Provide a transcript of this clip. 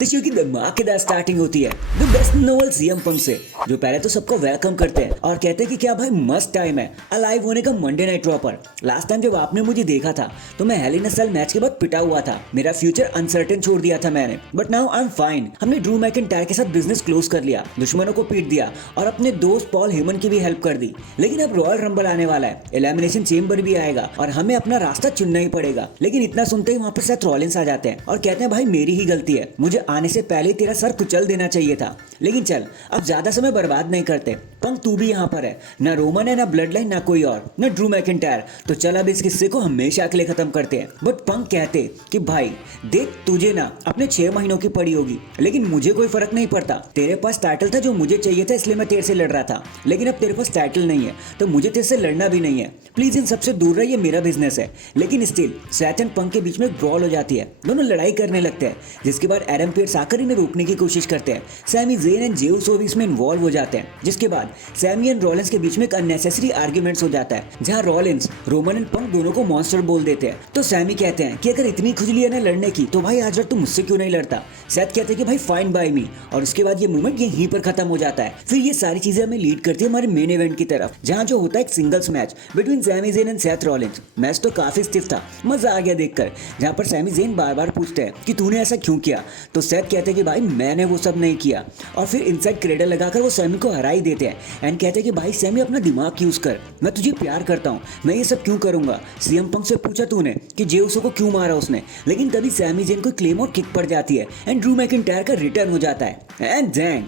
इस शो की धमाकेदार स्टार्टिंग होती है the best novel CM Punk से, जो पहले तो सबको वेलकम करते हैं और कहते हैं कि क्या भाई मस्त टाइम है अलाइव होने का मंडे नाइट रॉ पर। लास्ट टाइम जब आपने मुझे देखा था तो मैं हेल इन अ सेल मैच के बाद पिटा हुआ था, मेरा फ्यूचर अनसर्टेन छोड़ दिया था मैंने, but now I am fine. हमने ड्रू मैकिंटायर के साथ बिजनेस क्लोज कर लिया, दुश्मनों को पीट दिया और अपने दोस्त पॉल हेमन की भी हेल्प कर दी। लेकिन अब रॉयल रंबल आने वाला है, एलिमिनेशन चेंबर भी आएगा और हमें अपना रास्ता चुनना ही पड़ेगा। लेकिन इतना सुनते ही वहां पर सेथ रॉलिंस आ जाते हैं और कहते हैं भाई मेरी ही गलती है, मुझे आने से पहले तेरा सर कुचल देना चाहिए था। लेकिन चल अब ज्यादा समय बर्बाद नहीं करते, पंक तू भी यहाँ पर है, ना रोमन है, ना ब्लड लाइन, ना कोई और, ना ड्रू मैकिंटायर। तो चल अब इस किस्से को हमेशा के लिए खत्म करते हैं। बट पंक कहते कि भाई देख तुझे ना अपने 6 महीनों की पड़ी होगी, लेकिन मुझे कोई फर्क नहीं पड़ता। तेरे पास टाइटल था जो मुझे चाहिए था, इसलिए मैं तेरे से लड़ रहा था, लेकिन अब तेरे पास टाइटल नहीं है तो मुझे तेरे से लड़ना भी नहीं है। प्लीज इन सबसे दूर रह, ये मेरा बिजनेस है। लेकिन स्टिल सेथ एंड पंक के बीच में ब्रॉल हो जाती है, दोनों लड़ाई करने लगते हैं, जिसके बाद एडम पेयर्स आकर इन्हें रोकने की कोशिश करते हैं। सैमी ज़ेन एंड जे उसो भी इसमें इन्वॉल्व हो जाते हैं, जिसके बाद सैमी एंड रॉलिंस के बीच में एक अननेसेसरी आर्ग्यूमेंट्स हो जाता है, जहां रॉलिंस रोमन एंड पंक दोनों को मॉन्स्टर बोल देते हैं। तो सैमी कहते हैं कि अगर इतनी खुजली है ना लड़ने की तो भाई आज रात तू मुझसे क्यों नहीं लड़ता। सेथ कहते हैं कि भाई फाइन बाय मी, और उसके बाद ये मूवमेंट यहीं पर खत्म हो जाता है। फिर ये सारी चीजें हमें लीड करती है हमारे मेन इवेंट की तरफ, जहां जो होता है एक singles match between Sami Zayn and Seth Rollins. Match तो काफी स्टिफ था, मजा आ गया देखकर, जहां पर सैमी ज़ेन बार बार पूछते हैं कि तूने ऐसा क्यों किया। तो सेथ कहते हैं कि भाई मैंने वो सब नहीं किया, और फिर इनसाइड क्रेडल लगाकर वो सैमी को हरा ही देते हैं एंड कहते हैं कि भाई सैमी अपना दिमाग यूज कर, मैं तुझे प्यार करता हूँ, मैं ये सब क्यों करूंगा। सीएम पंक से पूछा तूने कि जे उसो को क्यों मारा उसने, लेकिन तभी सैमी ज़ेन को क्लेम और किक पड़ जाती है एंड ड्रू मैकिंटायर का रिटर्न हो जाता है एंड देन